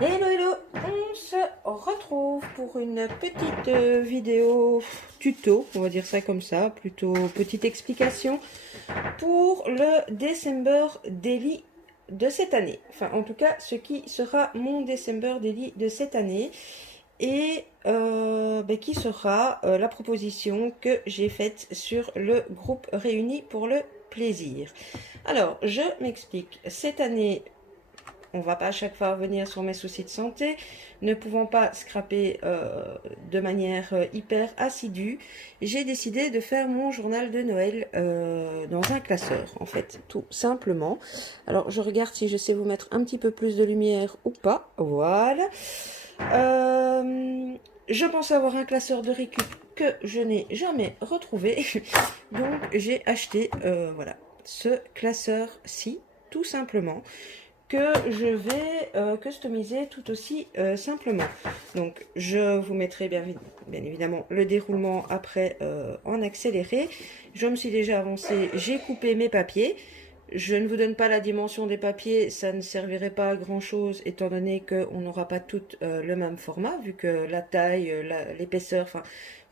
Hello hello, on se retrouve pour une petite vidéo tuto, on va dire ça comme ça, plutôt petite explication pour le December Daily de cette année. Enfin en tout cas ce qui sera mon December Daily de cette année et qui sera la proposition que j'ai faite sur le groupe Réunis pour le plaisir. Alors je m'explique, cette année on va pas à chaque fois revenir sur mes soucis de santé, ne pouvant pas scraper de manière hyper assidue, j'ai décidé de faire mon journal de Noël dans un classeur, en fait, tout simplement. Alors, je regarde si je sais vous mettre un petit peu plus de lumière ou pas. Voilà. Je pensais avoir un classeur de récup que je n'ai jamais retrouvé. Donc, j'ai acheté voilà, ce classeur-ci, tout simplement, que je vais customiser tout aussi simplement. Donc je vous mettrai bien évidemment le déroulement après en accéléré. Je me suis déjà avancée, j'ai coupé mes papiers. Je ne vous donne pas la dimension des papiers, ça ne servirait pas à grand chose étant donné qu'on n'aura pas toutes le même format, vu que la taille, l'épaisseur, enfin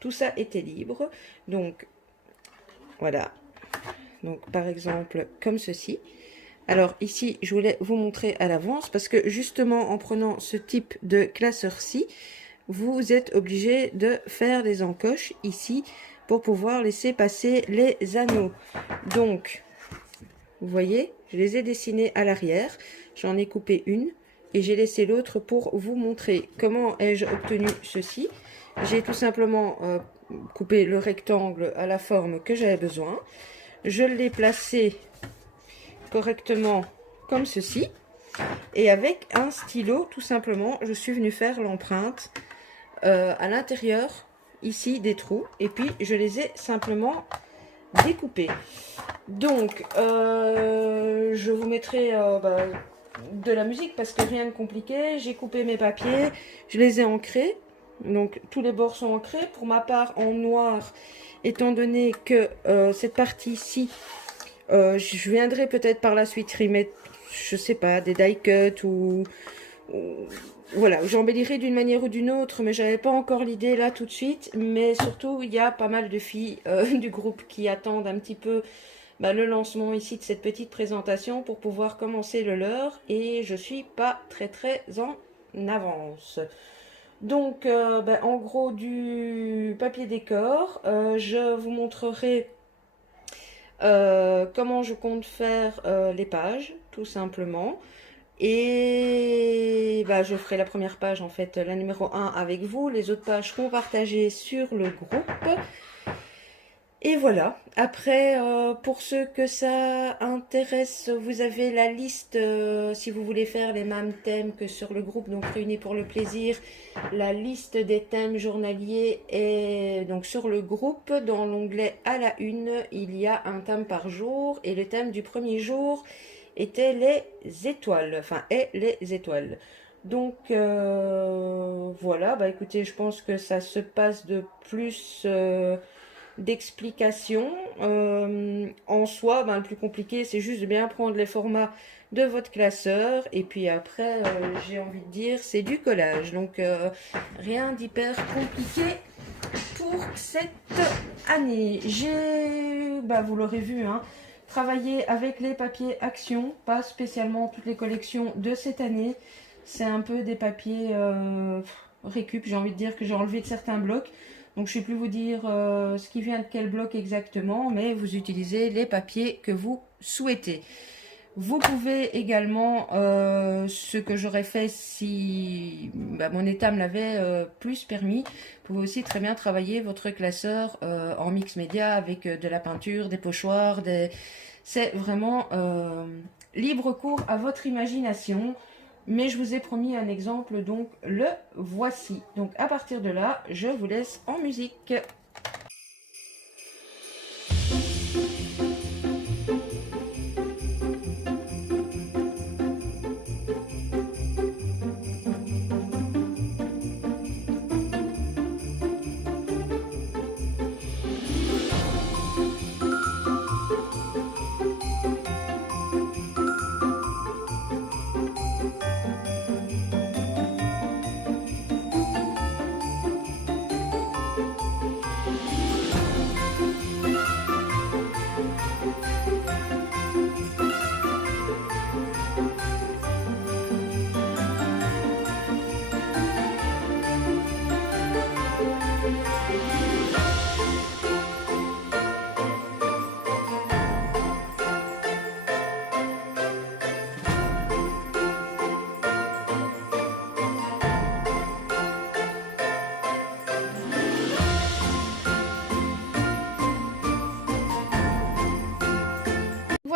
tout ça était libre. Donc voilà, donc par exemple comme ceci. Alors ici, je voulais vous montrer à l'avance parce que justement en prenant ce type de classeur-ci, vous êtes obligé de faire des encoches ici pour pouvoir laisser passer les anneaux. Donc, vous voyez, je les ai dessinés à l'arrière, j'en ai coupé une et j'ai laissé l'autre pour vous montrer comment ai-je obtenu ceci. J'ai tout simplement coupé le rectangle à la forme que j'avais besoin. Je l'ai placé correctement comme ceci et avec un stylo tout simplement je suis venue faire l'empreinte à l'intérieur ici des trous et puis je les ai simplement découpés. Donc je vous mettrai de la musique parce que rien de compliqué. J'ai coupé mes papiers, je les ai ancrés, donc tous les bords sont ancrés, pour ma part en noir étant donné que cette partie-ci je viendrai peut-être par la suite remettre, je sais pas, des die cuts ou voilà, j'embellirai d'une manière ou d'une autre, mais j'avais pas encore l'idée là tout de suite. Mais surtout, il y a pas mal de filles du groupe qui attendent un petit peu le lancement ici de cette petite présentation pour pouvoir commencer le leur, et je suis pas très en avance. Donc, en gros, du papier décor, je vous montrerai comment je compte faire les pages, tout simplement. Et je ferai la première page, en fait, la numéro 1 avec vous. Les autres pages seront partagées sur le groupe. Et voilà. Après, pour ceux que ça intéresse, vous avez la liste, si vous voulez faire les mêmes thèmes que sur le groupe, donc Réunis pour le plaisir. La liste des thèmes journaliers est donc sur le groupe. Dans l'onglet à la une, il y a un thème par jour. Et le thème du premier jour était les étoiles. Enfin, est les étoiles. Donc voilà, écoutez, je pense que ça se passe de plus d'explications. En soi, le plus compliqué, c'est juste de bien prendre les formats de votre classeur. Et puis après, j'ai envie de dire, c'est du collage. Donc, rien d'hyper compliqué pour cette année. J'ai, vous l'aurez vu, travaillé avec les papiers Action, pas spécialement toutes les collections de cette année. C'est un peu des papiers récup, j'ai envie de dire, que j'ai enlevé de certains blocs. Donc je ne sais plus vous dire ce qui vient de quel bloc exactement, mais vous utilisez les papiers que vous souhaitez. Vous pouvez également, ce que j'aurais fait si mon état me l'avait plus permis, vous pouvez aussi très bien travailler votre classeur en mix média avec de la peinture, des pochoirs, c'est vraiment libre cours à votre imagination. Mais je vous ai promis un exemple, donc le voici. Donc à partir de là, je vous laisse en musique.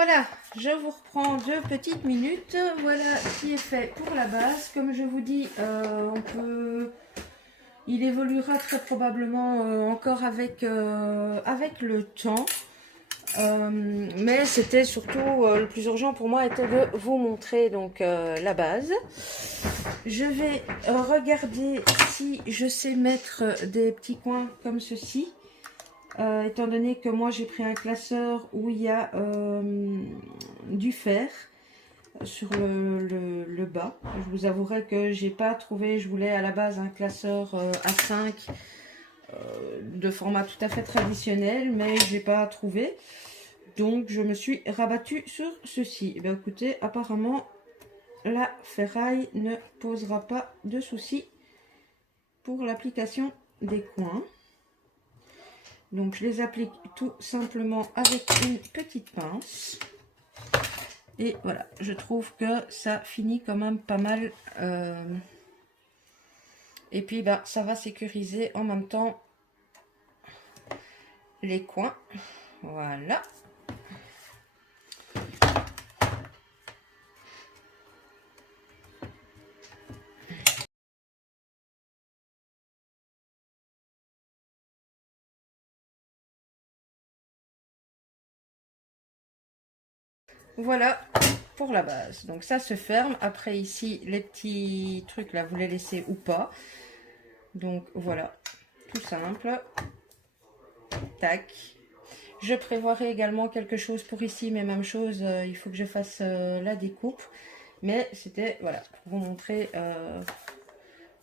voilà, je vous reprends 2 petites minutes. Voilà qui est fait pour la base. Comme je vous dis, il évoluera très probablement encore avec le temps. Mais c'était surtout le plus urgent pour moi était de vous montrer donc la base. Je vais regarder si je sais mettre des petits coins comme ceci. Étant donné que moi j'ai pris un classeur où il y a du fer sur le bas. Je vous avouerai que j'ai pas trouvé, je voulais à la base un classeur A5 de format tout à fait traditionnel, mais j'ai pas trouvé. Donc je me suis rabattue sur ceci. Et bien écoutez, apparemment la ferraille ne posera pas de soucis pour l'application des coins. Donc je les applique tout simplement avec une petite pince. Et voilà, je trouve que ça finit quand même pas mal. Et puis bah, ça va sécuriser en même temps les coins. Voilà. Voilà pour la base. Donc ça se ferme. Après ici, les petits trucs là, vous les laissez ou pas. Donc voilà, tout simple. Tac. Je prévoirai également quelque chose pour ici, mais même chose, il faut que je fasse la découpe. Mais c'était, voilà, pour vous montrer un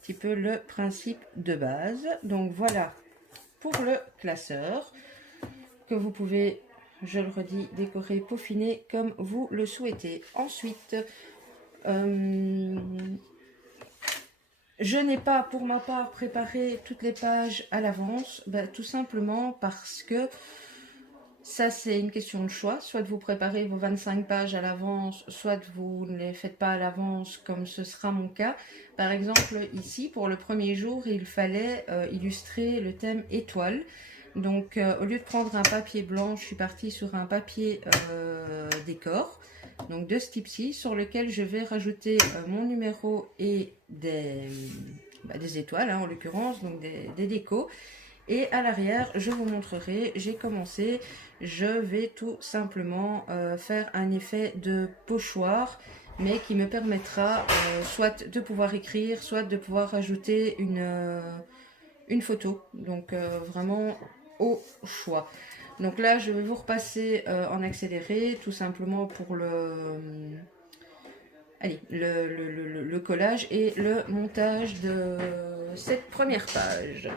petit peu le principe de base. Donc voilà pour le classeur, que vous pouvez, je le redis, décorer, peaufiner comme vous le souhaitez. Ensuite, je n'ai pas pour ma part préparé toutes les pages à l'avance, tout simplement parce que ça c'est une question de choix. Soit vous préparez vos 25 pages à l'avance, soit vous ne les faites pas à l'avance comme ce sera mon cas. Par exemple ici pour le premier jour il fallait illustrer le thème étoile. Donc au lieu de prendre un papier blanc, je suis partie sur un papier décor. Donc de ce type-ci, sur lequel je vais rajouter mon numéro et des étoiles, hein, en l'occurrence, donc des décos. Et à l'arrière, je vous montrerai, j'ai commencé, je vais tout simplement faire un effet de pochoir, mais qui me permettra soit de pouvoir écrire, soit de pouvoir rajouter une photo. Donc vraiment au choix. Donc là, je vais vous repasser en accéléré, tout simplement pour le collage et le montage de cette première page.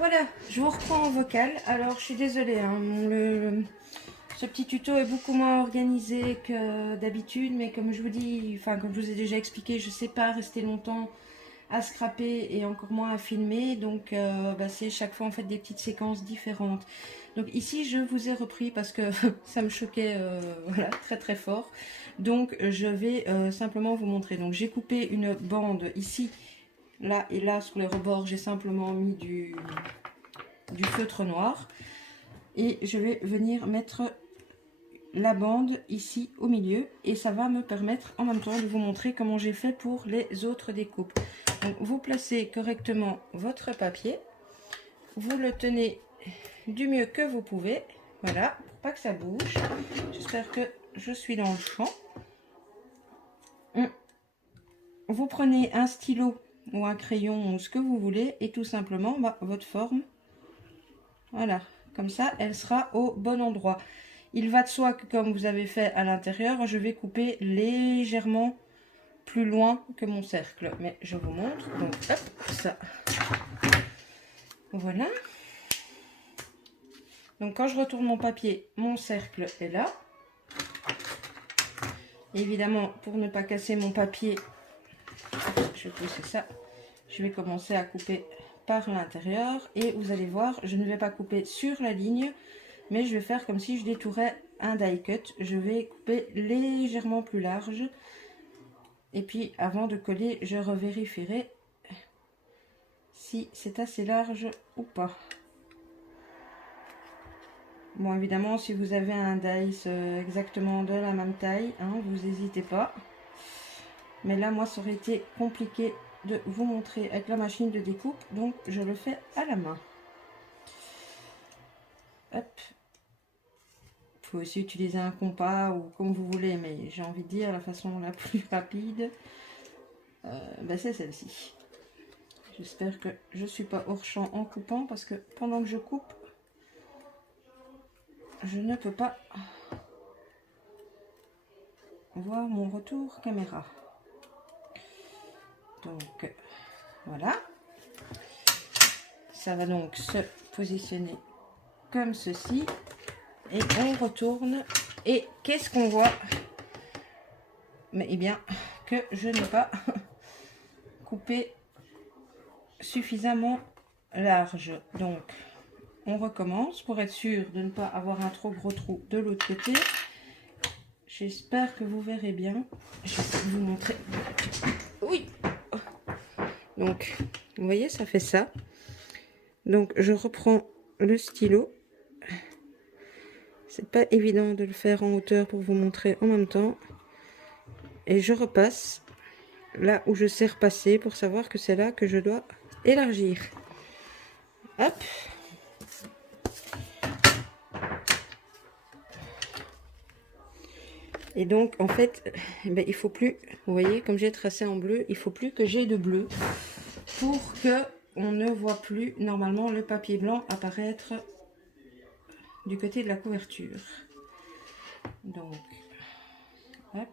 Voilà, je vous reprends en vocal. Alors, je suis désolée, hein, ce petit tuto est beaucoup moins organisé que d'habitude, mais comme je vous dis, enfin comme je vous ai déjà expliqué, je ne sais pas rester longtemps à scraper et encore moins à filmer, donc c'est chaque fois en fait des petites séquences différentes. Donc ici, je vous ai repris parce que ça me choquait voilà, très très fort. Donc je vais simplement vous montrer. Donc j'ai coupé une bande ici. Là et là, sur les rebords, j'ai simplement mis du feutre noir. Et je vais venir mettre la bande ici au milieu. Et ça va me permettre en même temps de vous montrer comment j'ai fait pour les autres découpes. Donc vous placez correctement votre papier. Vous le tenez du mieux que vous pouvez. Voilà, pour pas que ça bouge. J'espère que je suis dans le champ. Vous prenez un stylo ou un crayon ou ce que vous voulez et tout simplement votre forme, voilà, comme ça elle sera au bon endroit. Il va de soi que comme vous avez fait à l'intérieur, je vais couper légèrement plus loin que mon cercle, mais je vous montre. Donc hop, ça, voilà. Donc quand je retourne mon papier, mon cercle est là. Et évidemment, pour ne pas casser mon papier, je vais pousser ça. Je vais commencer à couper par l'intérieur et vous allez voir, je ne vais pas couper sur la ligne, mais je vais faire comme si je détourais un die cut. Je vais couper légèrement plus large et puis avant de coller, je revérifierai si c'est assez large ou pas. Bon, évidemment, si vous avez un dice exactement de la même taille, hein, vous n'hésitez pas. Mais là, moi, ça aurait été compliqué de vous montrer avec la machine de découpe, donc je le fais à la main. Hop. Il faut aussi utiliser un compas ou comme vous voulez, mais j'ai envie de dire la façon la plus rapide, c'est celle-ci. J'espère que je ne suis pas hors champ en coupant parce que pendant que je coupe, je ne peux pas voir mon retour caméra. Donc voilà, ça va donc se positionner comme ceci et on retourne et qu'est-ce qu'on voit? Mais eh bien que je n'ai pas coupé suffisamment large, donc on recommence pour être sûr de ne pas avoir un trop gros trou de l'autre côté. J'espère que vous verrez bien. Je vais vous montrer. Oui. Donc, vous voyez, ça fait ça. Donc, je reprends le stylo. C'est pas évident de le faire en hauteur pour vous montrer en même temps. Et je repasse là où je sais repasser pour savoir que c'est là que je dois élargir. Hop. Et donc, en fait, il faut plus, vous voyez, comme j'ai tracé en bleu, il faut plus que j'ai de bleu pour que on ne voit plus normalement le papier blanc apparaître du côté de la couverture. Donc, hop.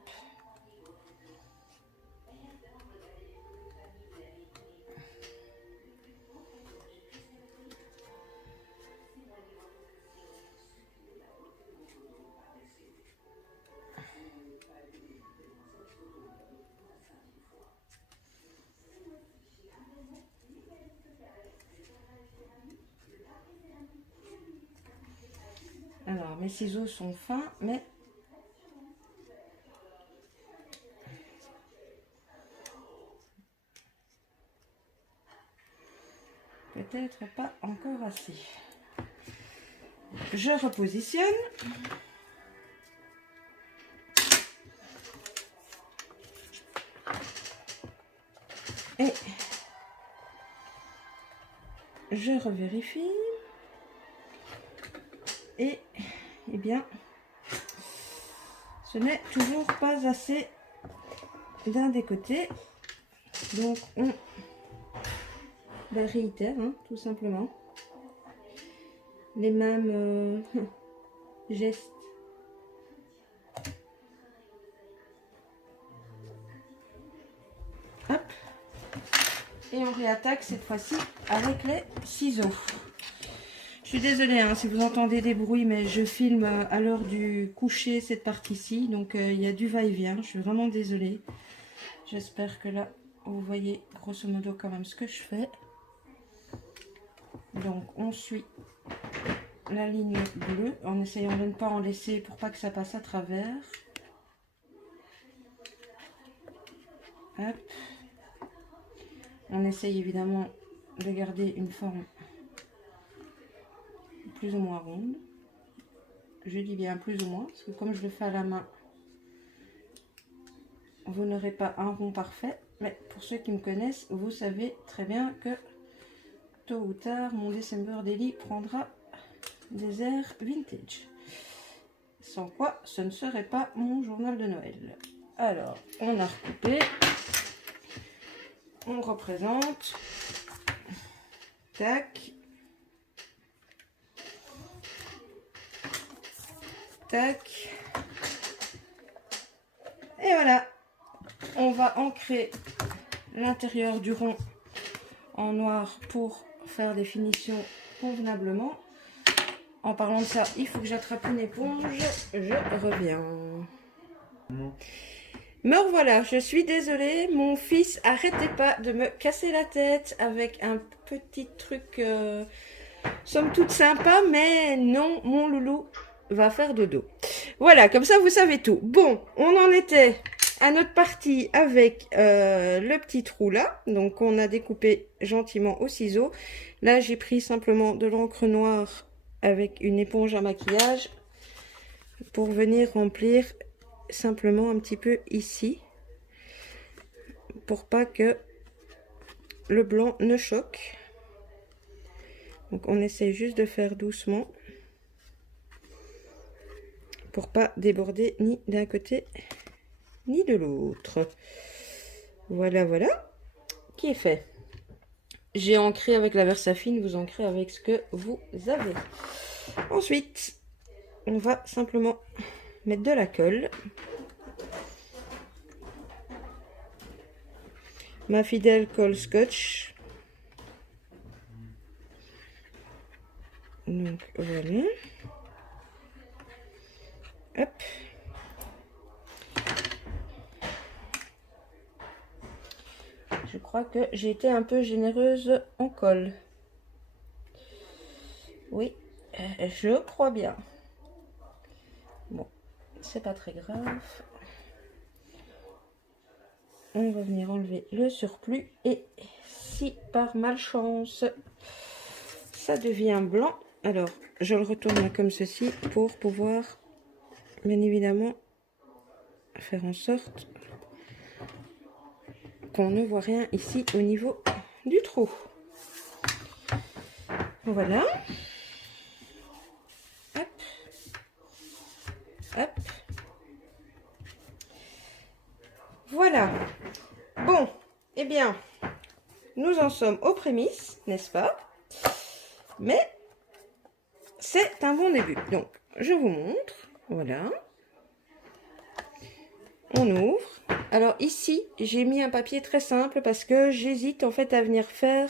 Alors, mes ciseaux sont fins, mais peut-être pas encore assez. Je repositionne. Et je revérifie. Et eh bien, ce n'est toujours pas assez d'un des côtés. Donc, on réitère, hein, tout simplement. Les mêmes gestes. Hop. et on réattaque cette fois-ci avec les ciseaux. Je suis désolée hein, si vous entendez des bruits, mais je filme à l'heure du coucher cette partie-ci, donc il y a du va-et-vient. Je suis vraiment désolée. J'espère que là, vous voyez grosso modo quand même ce que je fais. Donc on suit la ligne bleue en essayant de ne pas en laisser pour pas que ça passe à travers. Hop. On essaye évidemment de garder une forme plus ou moins ronde. Je dis bien plus ou moins, parce que comme je le fais à la main, vous n'aurez pas un rond parfait. Mais pour ceux qui me connaissent, vous savez très bien que tôt ou tard, mon December Daily prendra des airs vintage. Sans quoi, ce ne serait pas mon journal de Noël. Alors, on a recoupé. On représente. Tac. Tac. Et voilà. On va ancrer l'intérieur du rond en noir pour faire des finitions convenablement. En parlant de ça, il faut que j'attrape une éponge. Je reviens. Me revoilà, je suis désolée. Mon fils arrêtait pas de me casser la tête avec un petit truc somme toute sympa, mais non, mon loulou va faire dodo. Voilà, comme ça vous savez tout. Bon, on en était à notre partie avec le petit trou là. Donc on a découpé gentiment au ciseau. Là j'ai pris simplement de l'encre noire avec une éponge à maquillage pour venir remplir simplement un petit peu ici pour pas que le blanc ne choque. Donc on essaie juste de faire doucement pour pas déborder ni d'un côté ni de l'autre. Voilà, voilà, qui est fait. J'ai ancré avec la Versafine, vous ancrez avec ce que vous avez. Ensuite, on va simplement mettre de la colle. Ma fidèle colle scotch. Donc voilà. Hop. Je crois que j'ai été un peu généreuse en colle. Oui, je crois bien. Bon, c'est pas très grave. On va venir enlever le surplus. Et si par malchance, ça devient blanc, alors je le retourne comme ceci pour pouvoir, bien évidemment, faire en sorte qu'on ne voit rien ici au niveau du trou. Voilà. Hop. Hop. Voilà. Bon, eh bien, nous en sommes aux prémices, n'est-ce pas? Mais c'est un bon début. Donc, je vous montre. Voilà. On ouvre. Alors ici, j'ai mis un papier très simple parce que j'hésite en fait à venir faire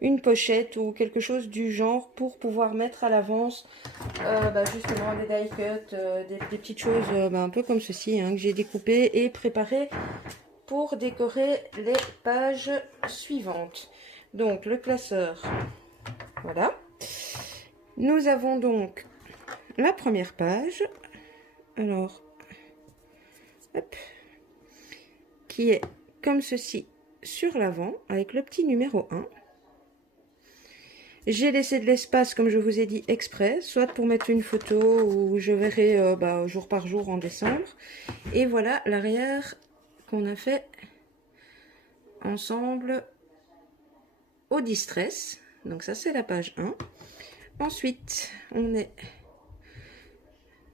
une pochette ou quelque chose du genre pour pouvoir mettre à l'avance justement des die cuts, des petites choses un peu comme ceci hein, que j'ai découpé et préparé pour décorer les pages suivantes. Donc le classeur, voilà. Nous avons donc la première page, alors hop, qui est comme ceci sur l'avant avec le petit numéro 1. J'ai laissé de l'espace, comme je vous ai dit, exprès, soit pour mettre une photo ou je verrai jour par jour en décembre. Et voilà l'arrière qu'on a fait ensemble au Distress. Donc ça, c'est la page 1. Ensuite, on est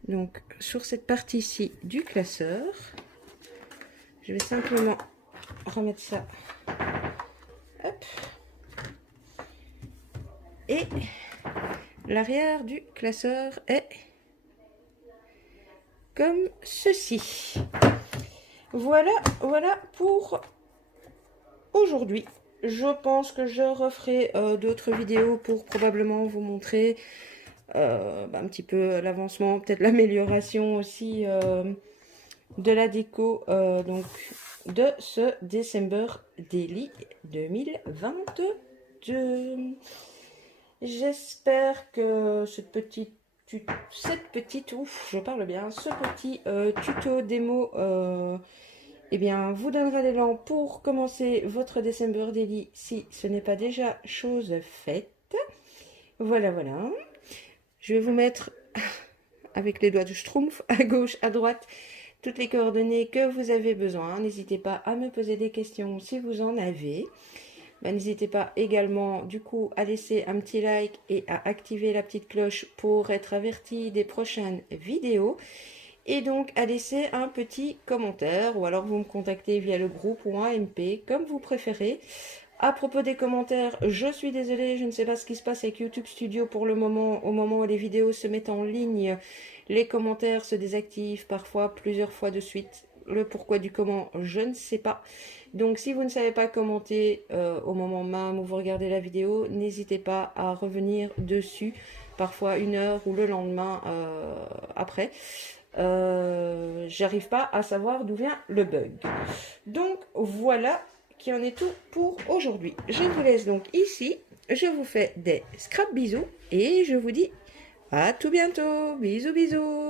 donc sur cette partie-ci du classeur. Je vais simplement remettre ça. Hop. Et l'arrière du classeur est comme ceci. Voilà, voilà pour aujourd'hui. je pense que je referai d'autres vidéos pour probablement vous montrer un petit peu l'avancement, peut-être l'amélioration aussi de la déco donc de ce December Daily 2022. J'espère que ce petit tuto démo eh bien, vous donnera l'élan pour commencer votre December Daily si ce n'est pas déjà chose faite. Voilà, voilà. Je vais vous mettre avec les doigts de Schtroumpf à gauche, à droite, toutes les coordonnées que vous avez besoin. N'hésitez pas à me poser des questions si vous en avez. N'hésitez pas également du coup à laisser un petit like et à activer la petite cloche pour être averti des prochaines vidéos. Et donc à laisser un petit commentaire ou alors vous me contactez via le groupe ou un MP comme vous préférez. À propos des commentaires, je suis désolée, je ne sais pas ce qui se passe avec YouTube Studio pour le moment. Au moment où les vidéos se mettent en ligne, les commentaires se désactivent parfois plusieurs fois de suite. Le pourquoi du comment, je ne sais pas. Donc si vous ne savez pas commenter au moment même où vous regardez la vidéo, n'hésitez pas à revenir dessus, parfois une heure ou le lendemain après. J'arrive pas à savoir d'où vient le bug. Donc voilà qui en est tout pour aujourd'hui. Je vous laisse donc ici. Je vous fais des scrap bisous et je vous dis à tout bientôt. Bisous bisous.